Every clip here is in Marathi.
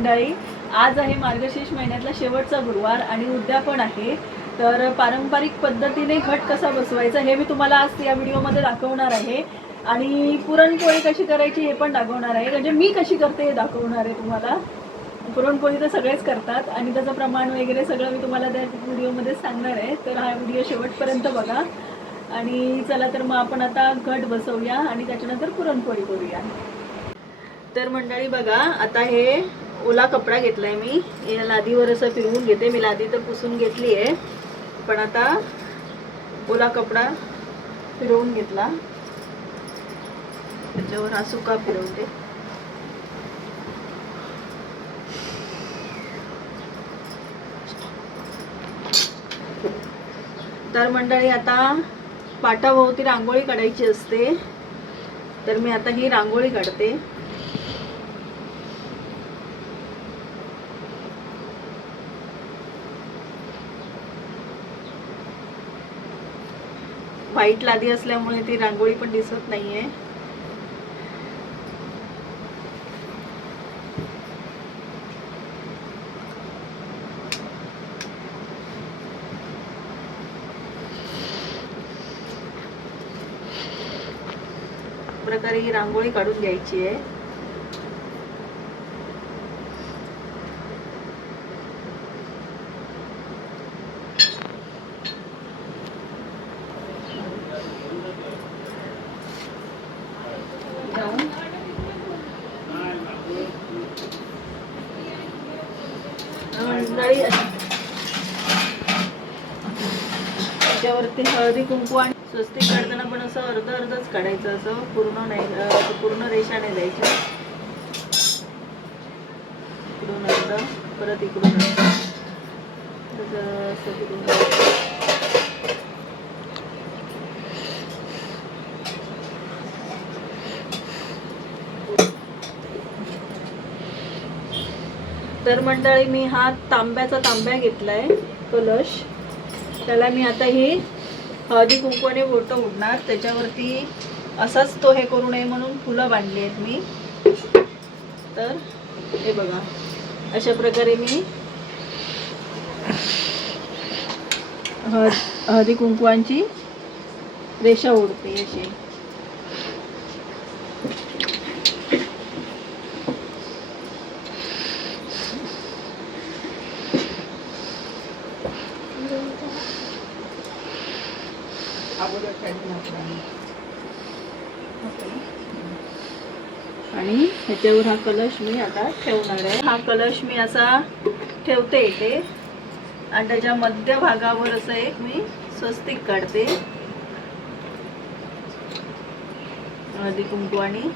मंडळी, आज आहे मार्गशीर्ष महिन्यातला शेवटचा गुरुवार आणि उद्यापन आहे. तर पारंपरिक पद्धतीने घट कसा बसवायचा हे मी तुम्हाला आज या व्हिडिओमध्ये दाखवणार आहे आणि पुरणपोळी कशी करायची हे पण दाखवणार आहे. म्हणजे मी कशी करते हे दाखवणार आहे तुम्हाला. पुरणपोळी तर सगळेच करतात आणि त्याचं प्रमाण वगैरे सगळं मी तुम्हाला त्या व्हिडिओमध्ये सांगणार आहे. तर हा व्हिडिओ शेवटपर्यंत बघा आणि चला तर मग आपण आता घट बसवूया आणि त्याच्यानंतर पुरणपोळी करूया. तर मंडळी बघा, आता हे ओला कपडा घेतलाय मी, या लादीवर असं फिरवून घेते. मी लादी तर पुसून घेतली आहे, पण आता ओला कपडा फिरवून घेतला, त्याच्यावर हा सुका फिरवते. तर मंडळी आता पाटाभोवती रांगोळी काढायची असते, तर मी आता ही रांगोळी काढते. व्हाईट लादी असल्यामुळे ती रांगोळी पण दिसत नाहीये. प्रकारे ही रांगोळी काढून घ्यायची आहे. त्याच्यावरती हळदी कुंकू आणि स्वस्तिक काढताना पण असं अर्धच काढायचं, असं पूर्ण नाही, पूर्ण रेषा नाही द्यायच्या. इकडून अर्ध, परत इकडून अर्ध, असं तिकडून. तर मंडळी मी हा तांब्या घेतलाय कलश. त्याला मी आता ही हळदी कुंकवाने बोटं उडणार, त्याच्यावरती असाच तो हे करू नये म्हणून फुलं बांधली आहेत मी. तर हे बघा, अशा प्रकारे मी हळदी कुंकवांची रेषा ओढते अशी. आणि ह्याच्यावर हा कलश मी आता ठेवणार आहे. हा कलश मी असा ठेवते इथे आणि त्याच्या मध्य भागावर असं एक मी स्वस्तिक काढते हळदी कुंकवानी.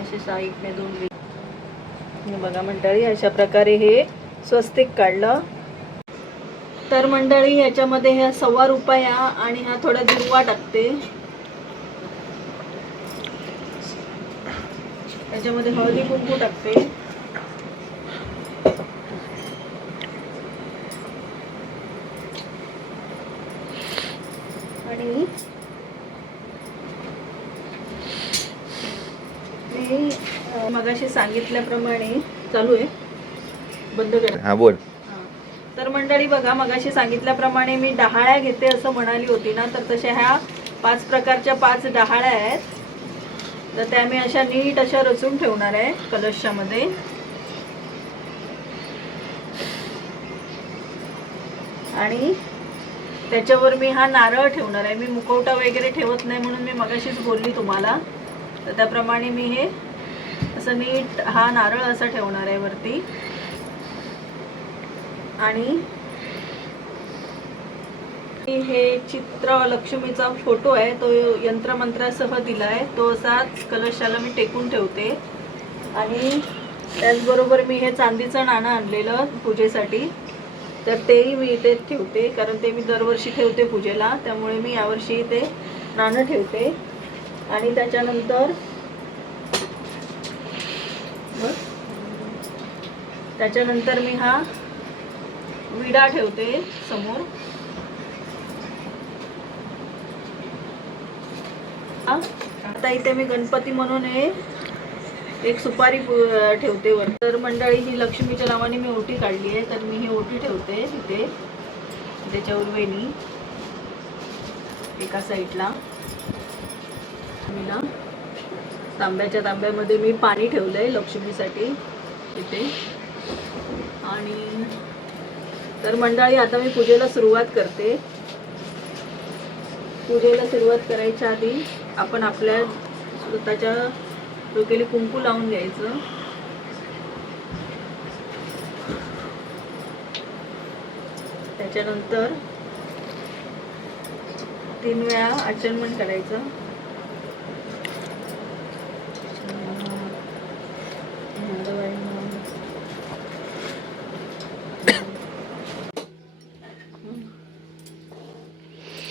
असे साईडने दोन बघा मंडळी, अशा प्रकारे हे स्वस्तिक काढलं. तर मंडळी ह्याच्यामध्ये ह्या 1.25 रुपया आणि हा थोडा दुर्वा टाकते. याच्यामध्ये हळदी कुंकू टाकते आणि मी मगाशी सांगितल्याप्रमाणे चालू आहे, बंद कर. हा बोल. तर मंडळी बघा, मगाशी सांगितल्याप्रमाणे मी डहाळ्या घेते असं म्हणाली होती ना, तर तशा ह्या 5 प्रकारच्या 5 डहाळ्या आहेत. तर त्या मी अशा नीट अशा रचून ठेवणार आहे कलशामध्ये. आणि त्याच्यावर मी हा नारळ ठेवणार आहे. मी मुखवटा वगैरे ठेवत नाही म्हणून मी मगाशीच बोलली तुम्हाला. तर त्याप्रमाणे मी हे असं नीट हा नारळ असा ठेवणार आहे वरती. आणि हे चित्र लक्ष्मीचा फोटो आहे, तो यंत्रमंत्रासह दिला आहे, तो असाच कलशाला मी टेकून ठेवते. आणि त्याचबरोबर मी हे चांदीचं नाणं आणलेलं पूजेसाठी, तर तेही मी इथे ठेवते, कारण ते मी दरवर्षी ठेवते पूजेला, त्यामुळे मी यावर्षी ते नाणं ठेवते. आणि त्याच्यानंतर त्याच्यानंतर मी हा विडा ठेवते समोर. आता इथे मी गणपती म्हणून एक सुपारी ठेवते वर. तर मंडळी ही लक्ष्मीच्या नावाने मी ओटी काढली आहे, तर मी ही ओटी ठेवते तिथे. त्याच्यावर वेणी एका साईडला. मी ना तांब्यामध्ये मी पाणी ठेवलंय लक्ष्मीसाठी इथे. आणि तर मंडळी आता मी पूजेला सुरुवात करते. पूजेला सुरुवात करायच्या आधी आपण आपल्या स्वतःच्या डोक्याला कुंकू लावून द्यायचं. त्याच्यानंतर 3 वेळा आचमन करायचं.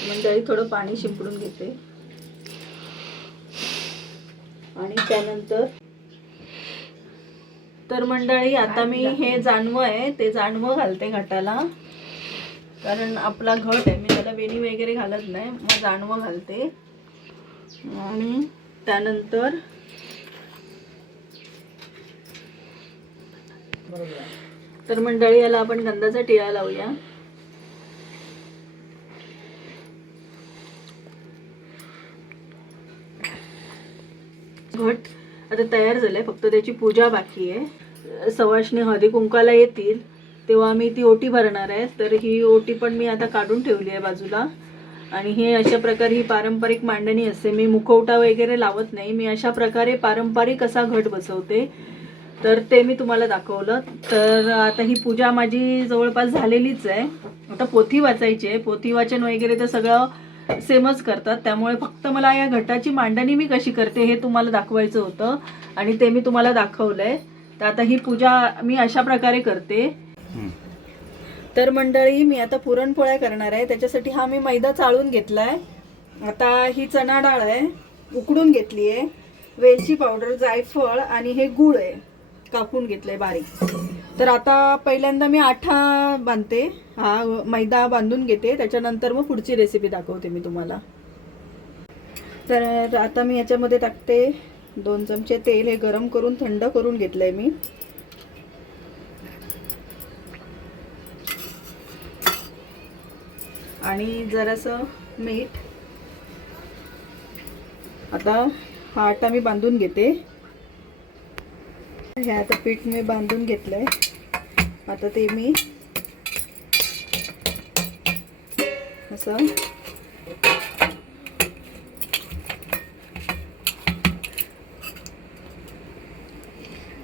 मंडळी थोडं पाणी शिंपडून घेते. आणि त्यानंतर तर मंडळी आता मी हे जानवं आहे ते जानवं घालते घटाला. कारण आपला घट आहे, मी त्याला वेणी वगैरे घालत नाही, मग जानवं घालते. आणि त्यानंतर तर मंडळी याला आपण गंधाचा टिळा लावूया. घट आता तयार झालंय, फक्त त्याची पूजा बाकी आहे. सवाष्णी हळदी कुंकाला येतील तेव्हा मी ती ओटी भरणार आहे. तर ही ओटी पण मी आता काढून ठेवली आहे बाजूला. आणि हे अशा प्रकारे ही पारंपरिक मांडणी असते. मी मुखवटा वगैरे लावत नाही, मी अशा प्रकारे पारंपरिक असा घट बसवते. तर ते मी तुम्हाला दाखवलं. तर आता ही पूजा माझी जवळपास झालेलीच आहे. आता पोथी वाचायची आहे. पोथी वाचन वगैरे तर सगळं सेमच करतात, त्यामुळे फक्त मला या घटाची मांडणी मी कशी करते हे तुम्हाला दाखवायचं होतं आणि ते मी तुम्हाला दाखवलंय. तर आता ही पूजा मी अशा प्रकारे करते. तर मंडळी मी आता पुरणपोळ्या करणार आहे. त्याच्यासाठी हा मी मैदा चाळून घेतलाय. आता ही चणा डाळ आहे, उकडून घेतली आहे. वेलची पावडर, जायफळ आणि हे गूळ आहे, कापून घेतलंय बारीक. तर आता पहिल्यांदा मी आठा बांधते, हा मैदा बांधून घेते. त्याच्यानंतर मग पुढची रेसिपी दाखवते मी तुम्हाला. तर आता मी याच्यामध्ये टाकते 2 चमचे तेल. हे गरम करून थंड करून घेतलंय मी. आणि जरासं मीठ. आता हा आटा मी बांधून घेते. हे आता पीठ मी बांधून घेतलंय. आता ते मी असं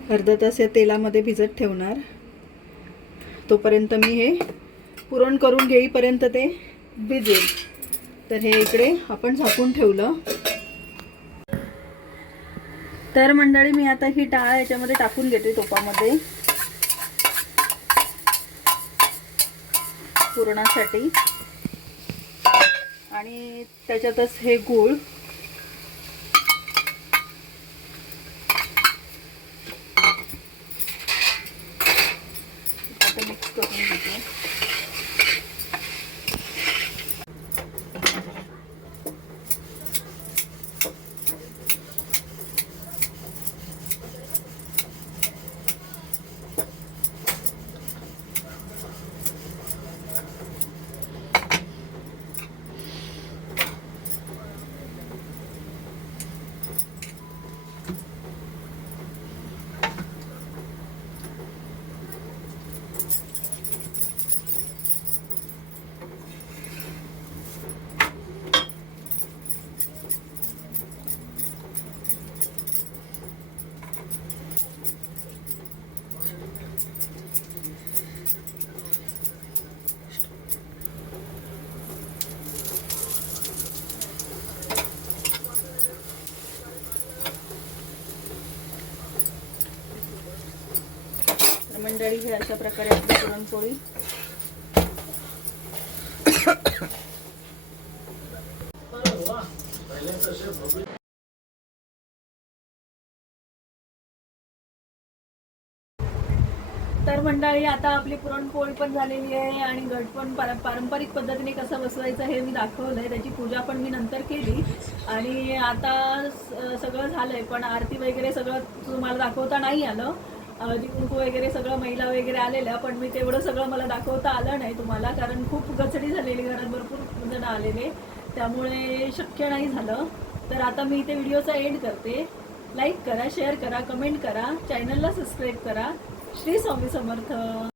अर्धा तास या तेलामध्ये भिजत ठेवणार. तोपर्यंत मी हे पुरण करून घेईपर्यंत ते भिजेल. तर हे इकडे आपण झाकून ठेवलं. तर मंडळी मी आता ही डाळ याच्यामध्ये टाकून घेते तुपामध्ये पुरणासाठी. आणि त्याच्यातच हे गूळ. आता मिक्स करून घेते. मंडळी हे अशा प्रकारे आपली पुरणपोळी तर मंडळी, आता आपली पुरणपोळी पण झालेली आहे आणि घट पण पारंपरिक पद्धतीने कसं बसवायचं हे मी दाखवलंय. त्याची पूजा पण मी नंतर केली आणि आता सगळं झालंय. पण आरती वगैरे सगळं तुम्हाला दाखवता नाही आलं. हळदी कुंकू वगैरे सगळं महिला वगैरे आलेल्या, पण मी तेवढं सगळं मला दाखवता आलं नाही तुम्हाला, कारण खूप गचडी झालेली, घरात भरपूर जण आलेले, त्यामुळे शक्य नाही झालं. तर आता मी इथे व्हिडिओचा एंड करते. लाईक करा, शेअर करा, कमेंट करा, चॅनलला सबस्क्राईब करा. श्री स्वामी समर्थ.